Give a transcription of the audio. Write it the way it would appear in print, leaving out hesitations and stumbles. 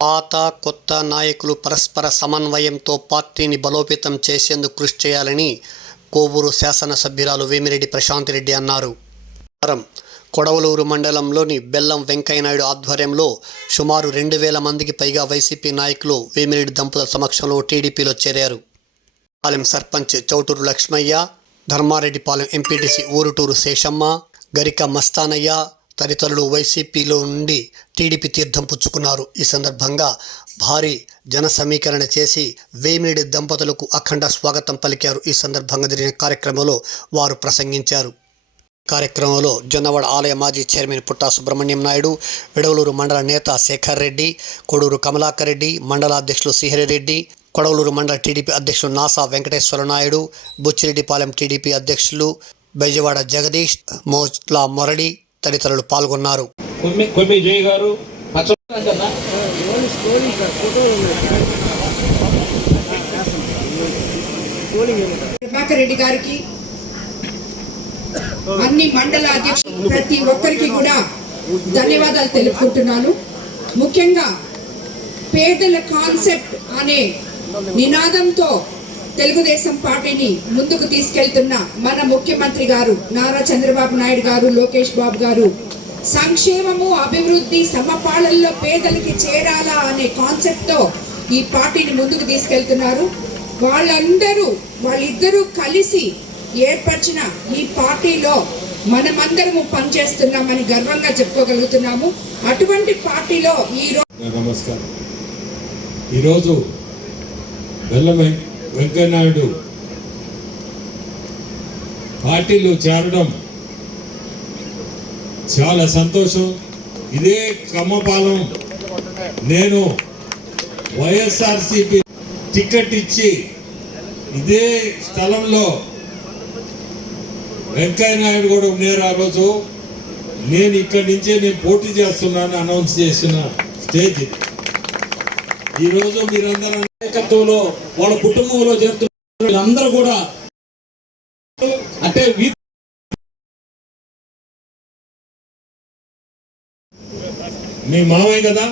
పాత కొత్త నాయకులు పరస్పర సమన్వయంతో పార్టీని బలోపేతం చేసేందుకు కృషి చేయాలని కోవూరు శాసనసభ్యురాలు వేమిరెడ్డి ప్రశాంతిరెడ్డి అన్నారు. కొడవలూరు మండలంలోని బెల్లం వెంకయ్యనాయుడు ఆధ్వర్యంలో సుమారు 2000 మందికి పైగా వైసీపీ నాయకులు వేమిరెడ్డి దంపతుల సమక్షంలో టీడీపీలో చేరారు. పాలెం సర్పంచ్ చౌటూరు లక్ష్మయ్య, ధర్మారెడ్డిపాలెం ఎంపీటీసీ ఊరుటూరు శేషమ్మ, గరిక మస్తానయ్య తదితరులు వైసీపీలో నుండి టీడీపీ తీర్థం పుచ్చుకున్నారు. ఈ సందర్భంగా భారీ జన సమీకరణ చేసి వేమిరెడ్డి దంపతులకు అఖండ స్వాగతం పలికారు. ఈ సందర్భంగా జరిగిన కార్యక్రమంలో వారు ప్రసంగించారు. కార్యక్రమంలో జొన్నవాడ ఆలయ మాజీ చైర్మన్ పుట్టా సుబ్రహ్మణ్యం నాయుడు, విడవలూరు మండల నేత శేఖర్ రెడ్డి, కొడూరు కమలాకర్ రెడ్డి, మండల అధ్యక్షులు శ్రీహరిరెడ్డి, కొడవలూరు మండల టీడీపీ అధ్యక్షులు నాసా వెంకటేశ్వర నాయుడు, బుచ్చిరెడ్డిపాలెం టీడీపీ అధ్యక్షులు బెజవాడ జగదీష్, మోజ్లా మురళి తదితరులు పాల్గొన్నారు. రెడ్డి గారికి, అన్ని మండల అధ్యక్షులు ప్రతి ఒక్కరికి కూడా ధన్యవాదాలు తెలుపుకుంటున్నాను. ముఖ్యంగా పేదల కాన్సెప్ట్ అనే నినాదంతో తెలుగుదేశం పార్టీని ముందుకు తీసుకెళ్తున్న మన ముఖ్యమంత్రి గారు నారా చంద్రబాబు నాయుడు గారు, లోకేష్ బాబు గారు సంక్షేమము, అభివృద్ధి, సమపాలనలో పేదలకి చేరాలా అనే కాన్సెప్ట్తో ఈ పార్టీని ముందుకు తీసుకెళ్తున్నారు. వాళ్ళిద్దరూ కలిసి ఏర్పరిచిన ఈ పార్టీలో మనమందరము పనిచేస్తున్నామని గర్వంగా చెప్పుకోగలుగుతున్నాము. అటువంటి పార్టీలో ఈరోజు బెల్లం వెంకయ్యనాయుడు పార్టీలో చేరడం చాలా సంతోషం. ఇదే కమ్మపాలెం నేను వైఎస్ఆర్సీపీ టికెట్ ఇచ్చి ఇదే స్థలంలో వెంకయ్యనాయుడు కూడా ఉన్నారు. ఆ రోజు నేను ఇక్కడి నుంచే నేను పోటీ చేస్తున్నాను అనౌన్స్ చేసిన స్టేజ్. ఈరోజు మీరందరూ నాయకత్వంలో వాళ్ళ కుటుంబంలో చేరుతున్న అందరూ కూడా అంటే మీ మామయ్య కదా.